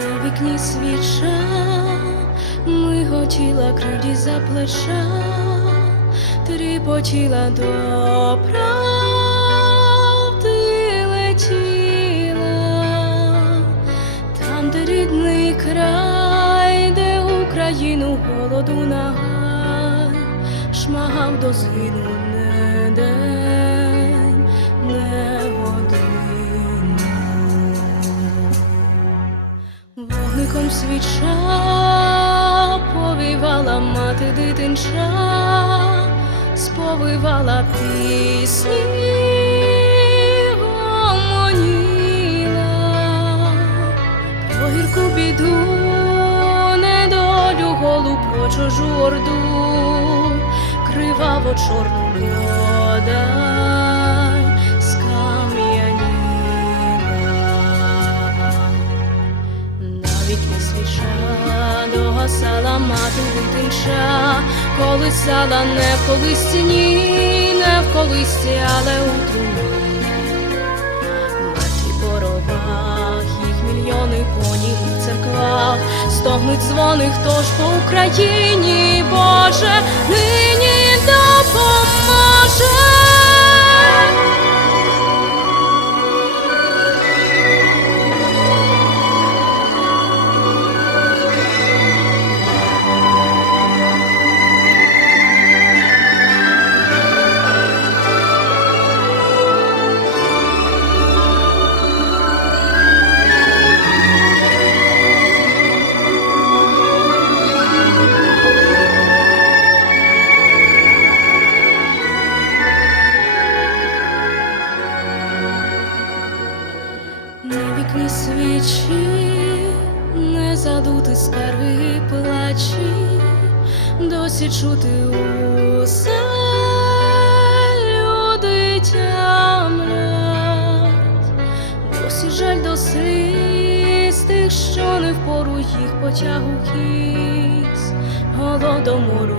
вікні свіча, миготіла кривді за плеча, тріпотіла до правди летіла, там, де рідний край, де Україну голоду нагай, шмагав до згину Вогником свіча повівала мати дитинча, сповивала пісні, чужу орду, криваво чорну бодай свіча догасала мати коли сала не в колисті, ні, не в колисті, але у тумані. Мертві боровах, їх мільйони коні в церквах, стогнуть дзвони, хто ж по Україні, Вікні свічі, не задути скарги плачі, досі чути усе. Люди тямлять, досі жаль до сліз тих, що не впору їх потягу кіз, голодомору